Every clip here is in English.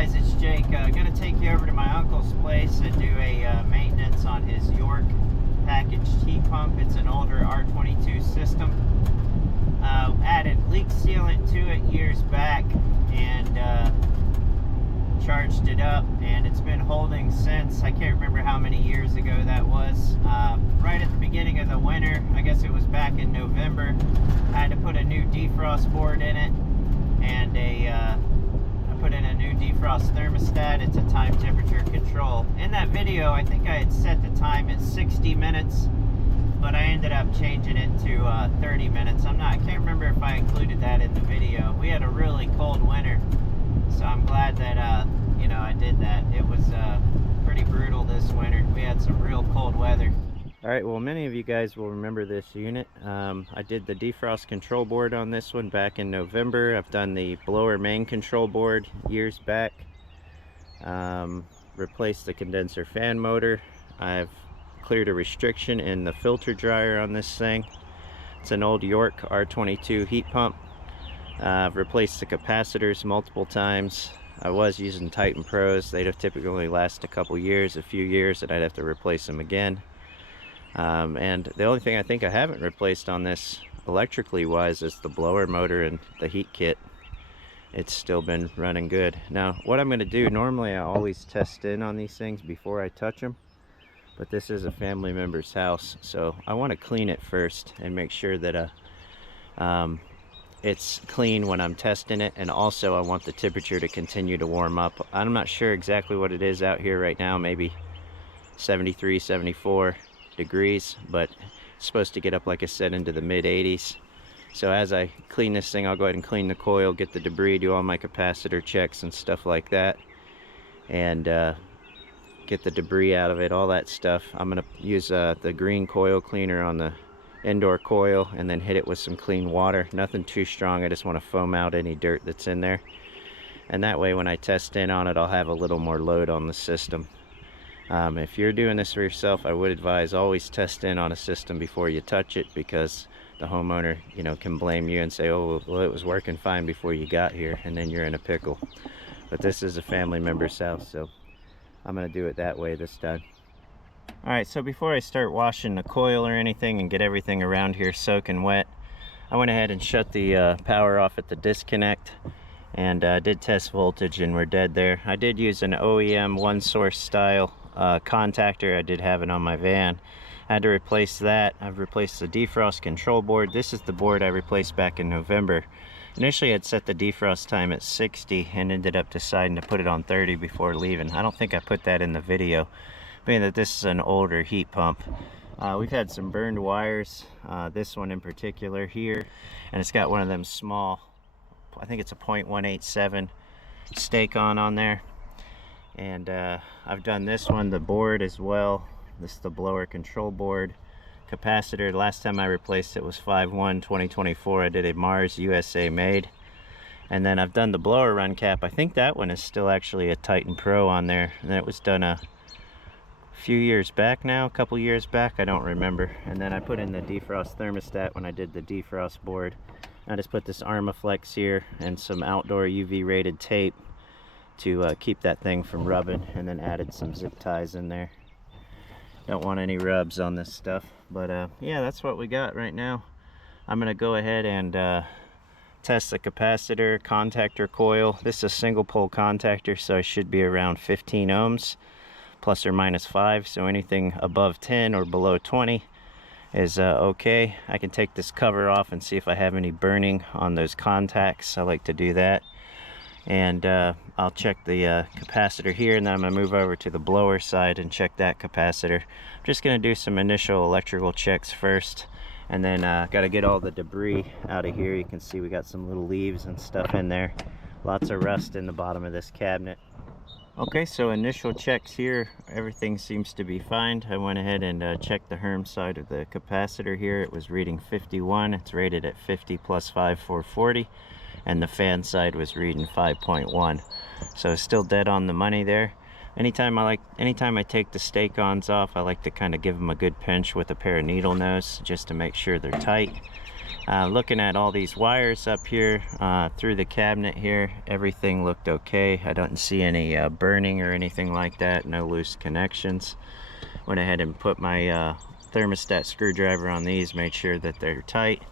guys, it's Jake. Gonna take you over to my uncle's place and do a maintenance on his York packaged heat pump. It's an older R22 system. Added leak sealant to it years back and charged it up, and it's been holding since. I can't remember how many years ago that was. Right at the beginning of the winter, I guess it was back in November, I had to put a new defrost board in it, and I put in a new defrost thermostat. It's a time temperature control. In that video, I think I had set the time at 60 minutes, but I ended up changing it to 30 minutes. I can't remember if I included that in the video. We had a really cold winter, so I'm glad that you know, I did that. It was pretty brutal this winter. We had some real cold weather. All right, well, many of you guys will remember this unit. I did the defrost control board on this one back in November. I've done the blower main control board years back. Replaced the condenser fan motor. I've cleared a restriction in the filter dryer on this thing. It's an old York R22 heat pump. I've replaced the capacitors multiple times. I was using Titan Pros. They'd have typically last a couple years, a few years, and I'd have to replace them again. And the only thing I think I haven't replaced on this electrically wise is the blower motor and the heat kit. It's still been running good. Now what I'm going to do, normally I always test in on these things before I touch them, but this is a family member's house, so I want to clean it first and make sure that it's clean when I'm testing it, and also I want the temperature to continue to warm up. I'm not sure exactly what it is out here right now, maybe 73, 74 degrees, but it's supposed to get up, like I said, into the mid 80s. So as I clean this thing, I'll go ahead and clean the coil, get the debris, do all my capacitor checks and stuff like that, and get the debris out of it, all that stuff. I'm gonna use the green coil cleaner on the indoor coil and then hit it with some clean water. Nothing too strong, I just want to foam out any dirt that's in there, and that way when I test in on it, I'll have a little more load on the system. If you're doing this for yourself, I would advise always test in on a system before you touch it, because the homeowner, you know, can blame you and say, oh, well, it was working fine before you got here, and then you're in a pickle. But this is a family member's house, so I'm going to do it that way this time. Alright, so before I start washing the coil or anything and get everything around here soaking wet, I went ahead and shut the power off at the disconnect, and did test voltage, and we're dead there. I did use an OEM one source style contactor. I did have it on my van. I had to replace that. I've replaced the defrost control board. This is the board I replaced back in November. Initially I'd set the defrost time at 60 and ended up deciding to put it on 30 before leaving. I don't think I put that in the video, being that this is an older heat pump. We've had some burned wires, this one in particular here, and it's got one of them small, I think it's a 0.187 stake on there. And I've done this one, the board as well. This is the blower control board. Capacitor, last time I replaced it was 5/1 2024. I did a Mars USA made. And then I've done the blower run cap. I think that one is still actually a Titan Pro on there, and that was done a few years back now, a couple years back, I don't remember. And then I put in the defrost thermostat when I did the defrost board. I just put this Armaflex here and some outdoor UV rated tape to keep that thing from rubbing, and then added some zip ties in there. Don't want any rubs on this stuff, but yeah, that's what we got right now. I'm gonna go ahead and test the capacitor, contactor coil. This is a single pole contactor, so it should be around 15 ohms plus or minus 5, so anything above 10 or below 20 is okay. I can take this cover off and see if I have any burning on those contacts. I like to do that. And I'll check the capacitor here, and then I'm going to move over to the blower side and check that capacitor. I'm just going to do some initial electrical checks first, and then got to get all the debris out of here. You can see we got some little leaves and stuff in there. Lots of rust in the bottom of this cabinet. Okay, so initial checks here, everything seems to be fine. I went ahead and checked the Herm side of the capacitor here. It was reading 51. It's rated at 50 plus 5, 440. And the fan side was reading 5.1, so still dead on the money there. Anytime I take the stake-ons off, I like to kind of give them a good pinch with a pair of needle nose just to make sure they're tight. Looking at all these wires up here through the cabinet here, everything looked okay. I don't see any burning or anything like that, no loose connections. Went ahead and put my thermostat screwdriver on these, made sure that they're tight.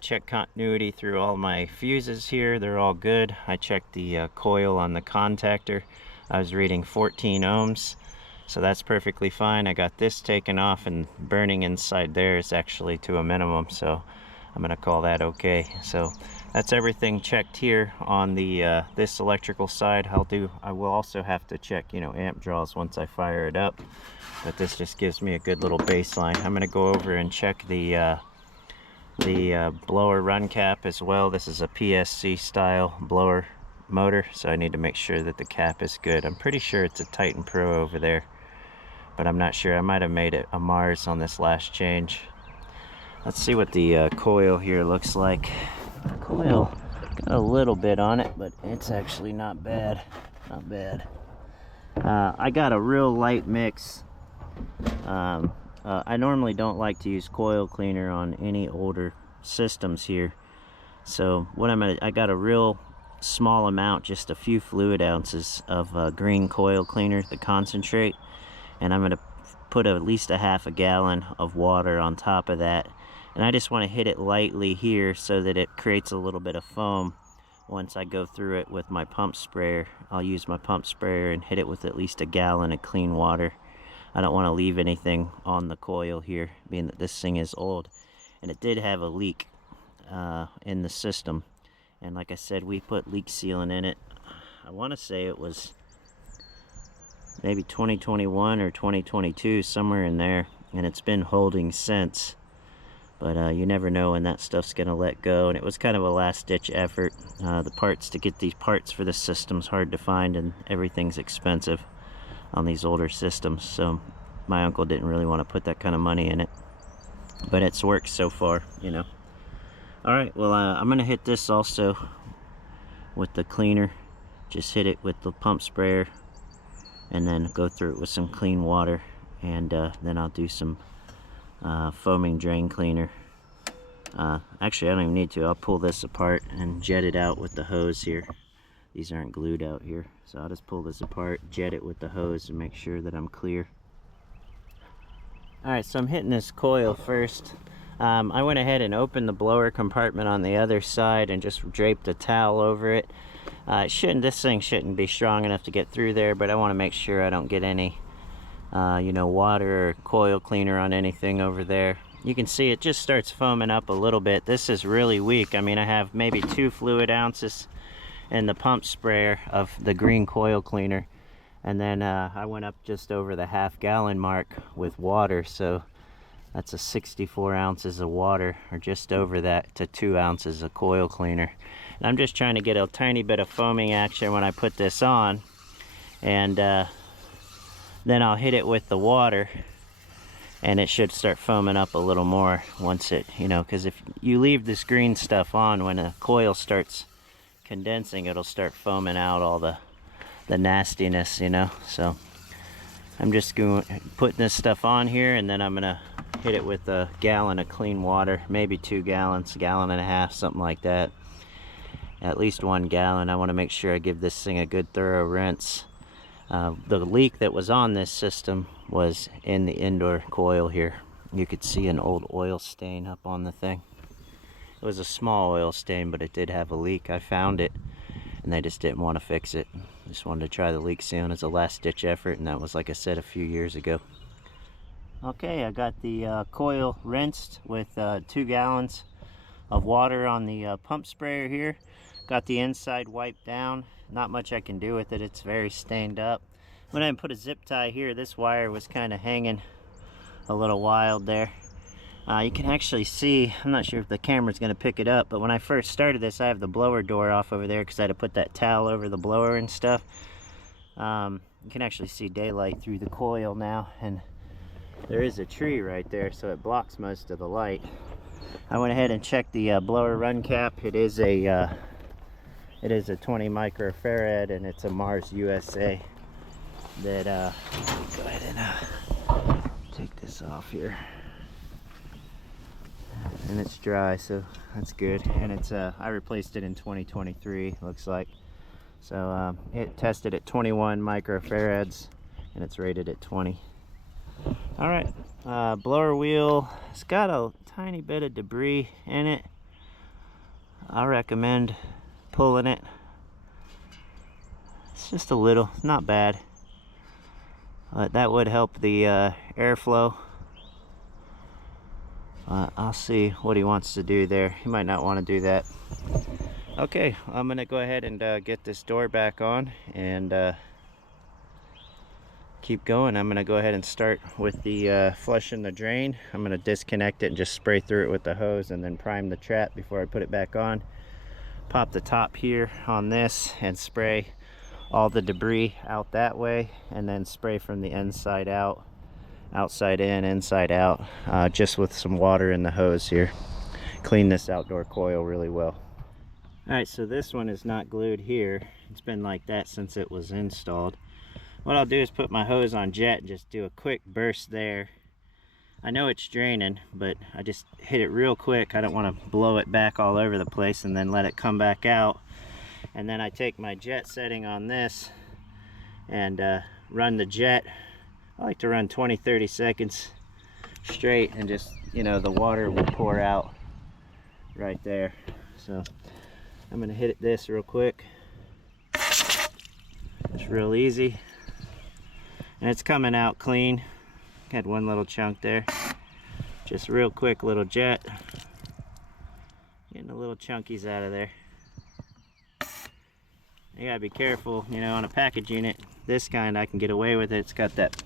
Check continuity through all my fuses here, they're all good. I checked the coil on the contactor. I was reading 14 ohms, so that's perfectly fine. I got this taken off, and burning inside there is actually to a minimum, so I'm gonna call that okay. So that's everything checked here on the this electrical side. I will also have to check, you know, amp draws once I fire it up, but this just gives me a good little baseline. I'm gonna go over and check the blower run cap as well. This is a PSC style blower motor, so I need to make sure that the cap is good. I'm pretty sure it's a Titan Pro over there, but I'm not sure. I might have made it a Mars on this last change. Let's see what the coil here looks like. The coil got a little bit on it, but it's actually not bad. Not bad. I got a real light mix. I normally don't like to use coil cleaner on any older systems here. So what I got a real small amount, just a few fluid ounces of green coil cleaner, the concentrate, and I'm going to put at least a half a gallon of water on top of that. And I just want to hit it lightly here so that it creates a little bit of foam. Once I go through it with my pump sprayer, I'll use my pump sprayer and hit it with at least a gallon of clean water. I don't want to leave anything on the coil here, being that this thing is old. And it did have a leak in the system. And like I said, we put leak sealant in it. I want to say it was maybe 2021 or 2022, somewhere in there. And it's been holding since. But you never know when that stuff's going to let go. And it was kind of a last-ditch effort. The parts, to get these parts for the system's hard to find, and everything's expensive on these older systems. So my uncle didn't really want to put that kind of money in it. But it's worked so far, you know. Alright, well, I'm going to hit this also with the cleaner. Just hit it with the pump sprayer, and then go through it with some clean water. And then I'll do some foaming drain cleaner. Actually, I don't even need to. I'll pull this apart and jet it out with the hose here. These aren't glued out here, so I'll just pull this apart, jet it with the hose, and make sure that I'm clear. Alright, so I'm hitting this coil first. I went ahead and opened the blower compartment on the other side and just draped a towel over it. This thing shouldn't be strong enough to get through there, but I want to make sure I don't get any you know, water or coil cleaner on anything over there. You can see it just starts foaming up a little bit. This is really weak. I mean, I have maybe 2 fluid ounces in the pump sprayer of the green coil cleaner, and then I went up just over the half-gallon mark with water, so that's a 64 ounces of water, or just over that, to 2 ounces of coil cleaner. And I'm just trying to get a tiny bit of foaming action when I put this on, and then I'll hit it with the water, and it should start foaming up a little more once it, you know, because if you leave this green stuff on, when a coil starts condensing, it'll start foaming out all the nastiness, you know. So I'm just putting this stuff on here, and then I'm gonna hit it with a gallon of clean water, maybe 2 gallons, 1.5 gallons, something like that. At least 1 gallon. I want to make sure I give this thing a good thorough rinse. The leak that was on this system was in the indoor coil here. You could see an old oil stain up on the thing. It was a small oil stain, but it did have a leak. I found it, and they just didn't want to fix it. Just wanted to try the leak sealant as a last-ditch effort, and that was, like I said, a few years ago. Okay, I got the coil rinsed with 2 gallons of water on the pump sprayer here. Got the inside wiped down. Not much I can do with it. It's very stained up. When I put a zip tie here, this wire was kind of hanging a little wild there. You can actually see, I'm not sure if the camera's going to pick it up, but when I first started this, I have the blower door off over there because I had to put that towel over the blower and stuff. You can actually see daylight through the coil now, and there is a tree right there, so it blocks most of the light. I went ahead and checked the blower run cap. It is a 20 microfarad, and it's a Mars USA. That go ahead and take this off here. and it's dry, so that's good. And it's I replaced it in 2023, looks like. So it tested at 21 microfarads, and it's rated at 20. All right, blower wheel. It's got a tiny bit of debris in it. I recommend pulling it. It's just a little, not bad. That would help the airflow. I'll see what he wants to do there. He might not want to do that. Okay, I'm gonna go ahead and get this door back on and keep going. I'm gonna go ahead and start with the flushing the drain. I'm gonna disconnect it and just spray through it with the hose and then prime the trap before I put it back on. Pop the top here on this and spray all the debris out that way, and then spray from the inside out, outside in, inside out, just with some water in the hose here. Clean this outdoor coil really well. All right, so this one is not glued here. It's been like that since it was installed. What I'll do is put my hose on jet and just do a quick burst there. I know it's draining, but I just hit it real quick. I don't want to blow it back all over the place and then let it come back out. And then I take my jet setting on this and run the jet. I like to run 20-30 seconds straight, and just, you know, the water will pour out right there. So I'm gonna hit this real quick. It's real easy, and it's coming out clean. Had one little chunk there. Just real quick little jet, getting the little chunkies out of there. You gotta be careful, you know, on a package unit this kind I can get away with it. It's got that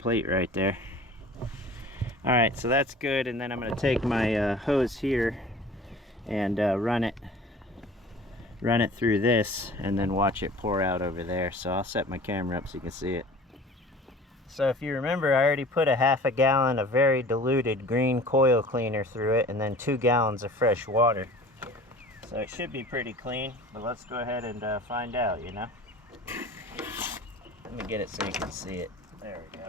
plate right there. All right, so that's good. And then I'm gonna take my hose here and run it through this, and then watch it pour out over there. So I'll set my camera up so you can see it. So if you remember, I already put a half a gallon of very diluted green coil cleaner through it, and then 2 gallons of fresh water. So it should be pretty clean, but let's go ahead and find out, you know. Let me get it so you can see it. There we go.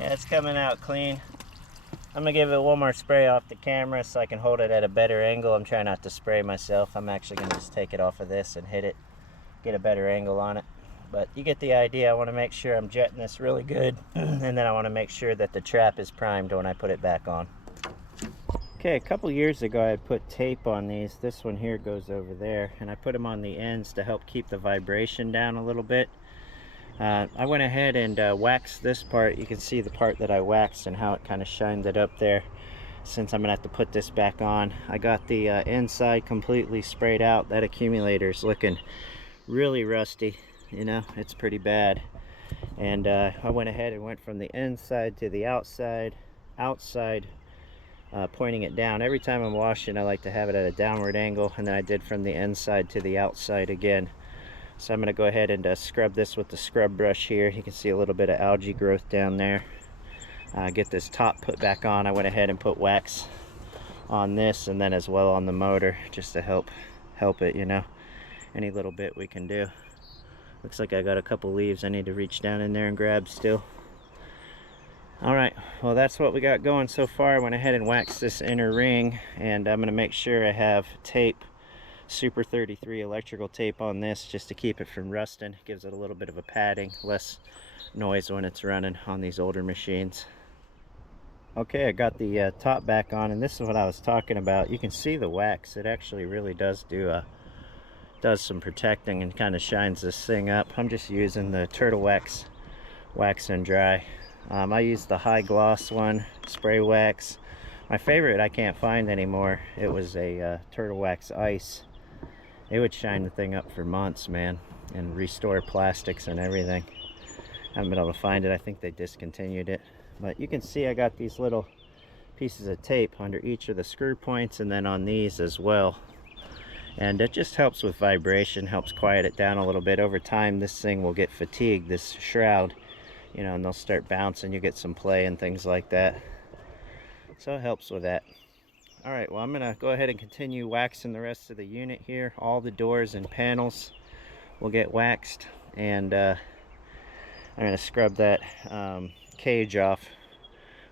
Yeah, it's coming out clean. I'm gonna give it one more spray off the camera so I can hold it at a better angle. I'm trying not to spray myself. I'm actually gonna just take it off of this and hit it, get a better angle on it. But you get the idea. I wanna make sure I'm jetting this really good, and then I wanna make sure that the trap is primed when I put it back on. Okay, a couple years ago I had put tape on these. This one here goes over there, and I put them on the ends to help keep the vibration down a little bit. I went ahead and waxed this part. You can see the part that I waxed and how it kind of shined it up there. Since I'm gonna have to put this back on, I got the inside completely sprayed out. That accumulator is looking really rusty, you know, it's pretty bad. And I went ahead and went from the inside to the outside, pointing it down. Every time I'm washing, I like to have it at a downward angle, and then I did from the inside to the outside again. So I'm going to go ahead and scrub this with the scrub brush here. You can see a little bit of algae growth down there. Get this top put back on. I went ahead and put wax on this, and then as well on the motor, just to help it, you know, any little bit we can do. Looks like I got a couple leaves I need to reach down in there and grab still. All right, well, that's what we got going so far. I went ahead and waxed this inner ring, and I'm going to make sure I have tape, Super 33 electrical tape on this, just to keep it from rusting. Gives it a little bit of a padding, less noise when it's running on these older machines. Okay, I got the top back on, and this is what I was talking about. You can see the wax. It actually really does some protecting and kind of shines this thing up. I'm just using the Turtle Wax and dry. I used the high gloss one, spray wax. My favorite I can't find anymore. It was a Turtle Wax Ice. It would shine the thing up for months, man, and restore plastics and everything. I haven't been able to find it. I think they discontinued it. But you can see I got these little pieces of tape under each of the screw points, and then on these as well. and it just helps with vibration, helps quiet it down a little bit. Over time this thing will get fatigued, this shroud, you know, and they'll start bouncing. You get some play and things like that, so it helps with that. All right, well, I'm gonna go ahead and continue waxing the rest of the unit here. All the doors and panels will get waxed, and I'm gonna scrub that cage off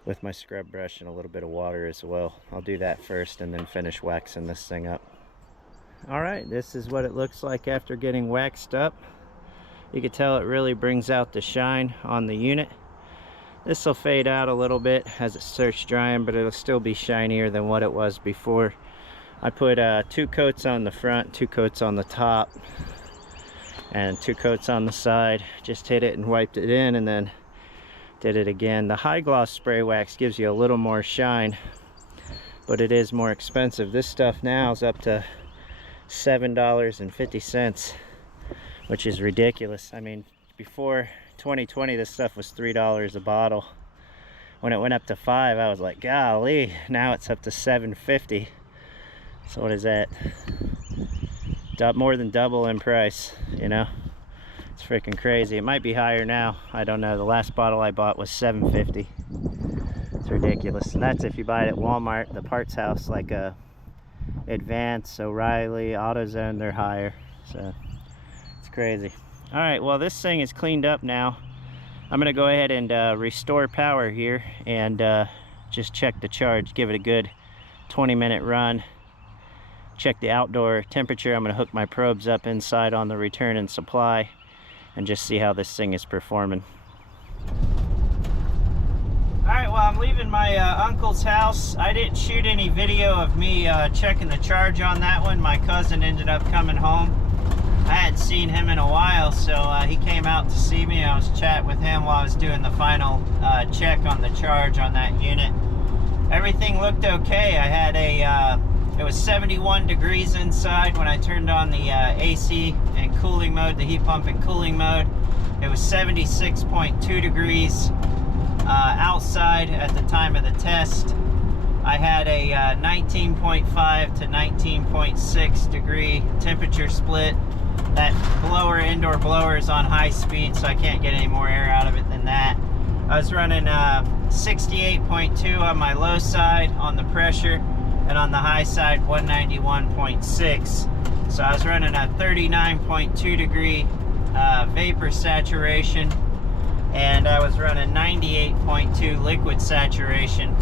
with my scrub brush and a little bit of water as well. I'll do that first and then finish waxing this thing up. All right, this is what it looks like after getting waxed up. You can tell it really brings out the shine on the unit. This will fade out a little bit as it starts drying, but it'll still be shinier than what it was before. I put 2 coats on the front, 2 coats on the top, and 2 coats on the side. Just hit it and wiped it in, and then did it again. The high gloss spray wax gives you a little more shine, but it is more expensive. This stuff now is up to $7.50, which is ridiculous. I mean, before 2020 this stuff was $3 a bottle. When it went up to $5, I was like, golly. Now it's up to $7.50. So what is that? More than double in price, you know? It's freaking crazy. It might be higher now, I don't know. The last bottle I bought was $7.50. It's ridiculous. And that's if you buy it at Walmart, the parts house, like Advance, O'Reilly, AutoZone, they're higher. So it's crazy. All right, well, this thing is cleaned up now. I'm gonna go ahead and restore power here and just check the charge, give it a good 20-minute run. Check the outdoor temperature. I'm gonna hook my probes up inside on the return and supply and just see how this thing is performing. All right, well, I'm leaving my uncle's house. I didn't shoot any video of me checking the charge on that one. My cousin ended up coming home. I hadn't seen him in a while, so he came out to see me. I was chatting with him while I was doing the final check on the charge on that unit. Everything looked okay. I had it was 71 degrees inside when I turned on the AC and cooling mode, the heat pump and cooling mode. It was 76.2 degrees outside at the time of the test. I had a 19.5 to 19.6 degree temperature split. That blower, indoor blower, is on high speed, so I can't get any more air out of it than that. I was running 68.2 on my low side on the pressure, and on the high side 191.6. So I was running a 39.2 degree vapor saturation, and I was running 98.2 liquid saturation.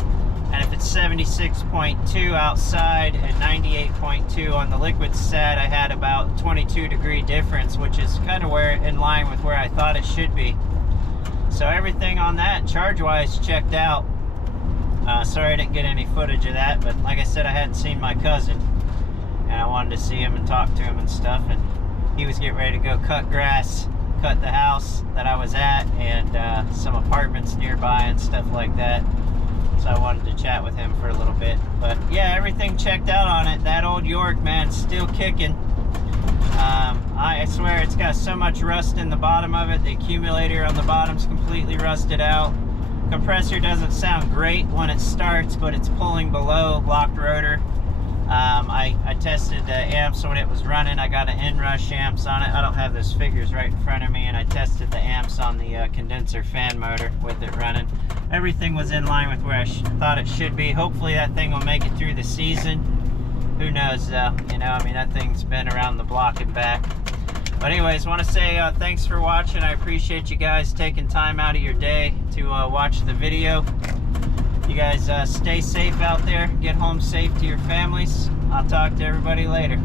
And if it's 76.2 outside and 98.2 on the liquid sat, I had about 22 degree difference, which is kind of in line with where I thought it should be. So everything on that charge-wise checked out. Sorry I didn't get any footage of that, but like I said, I hadn't seen my cousin, and I wanted to see him and talk to him and stuff, and he was getting ready to go cut grass, cut the house that I was at, and some apartments nearby and stuff like that. So I wanted to chat with him for a little bit. But yeah, everything checked out on it. That old York, man, still kicking. I swear it's got so much rust in the bottom of it. The accumulator on the bottom's completely rusted out. Compressor doesn't sound great when it starts, but it's pulling below locked rotor. I tested the amps when it was running. I got an inrush amps on it. I don't have those figures right in front of me, and I tested the amps on the condenser fan motor with it running. Everything was in line with where I thought it should be. Hopefully that thing will make it through the season. Who knows though, you know, I mean, that thing's been around the block and back. But anyways, want to say thanks for watching. I appreciate you guys taking time out of your day to watch the video. You guys stay safe out there. Get home safe to your families. I'll talk to everybody later.